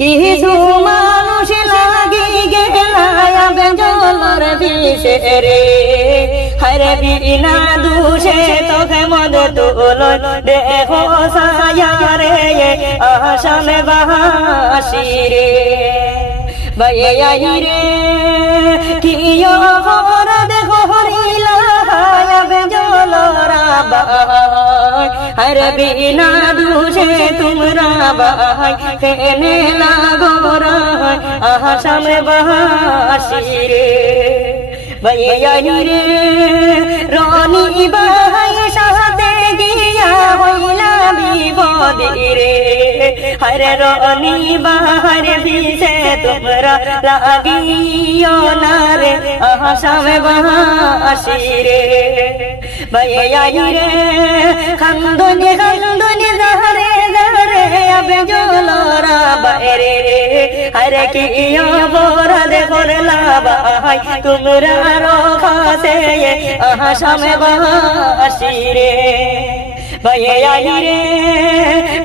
কিছু মানুষ লাগি গেলায়াবে জলর বিষে রে হরে বিনা দুষে তোকে মদ তুল দেখো সায়া রে আশানে বাসি রে বাইয়াই রে কিয় খবর দেখো হরিলা আবে জলরা বাই হরে বিনা দুষে তোমরা বাই কেনে লাগো রাই আশানে বাসি রে বাইয়াই রে রনি বাই সাথে গিয়া হইলা বিপদে রে হরে রনি বাহার বিষে তোমরা লাগিও না রে আশামে বাসি রে বাইয়াই রে কান্দনি কান্দনি জাহারে জাহারে আবে জলরা বাইরে রে হরে কি অপরাধ করলা ভাই তোমরা রখাসে আশামে বাসি রে বাইয়াই রে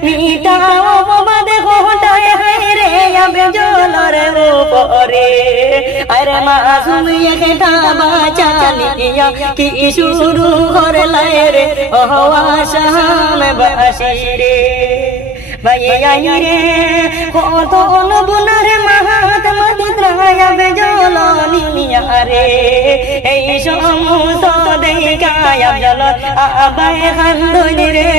মিটা অপবাদ ঘটায় হায় রে আবে জলর উপরে আরে মাসুম একটা বাচ্চা নিয়া কি শুরু করলাই রে ও আশামে বাসি রে বাইয়াই রে কত অনুগুণের মাহাত্মা দিত্রায়াবে জলনিয়া রে এই সমস্ত দেখায়া জল আবায় কান্দনি রে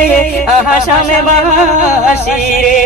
আশামে বাসি রে।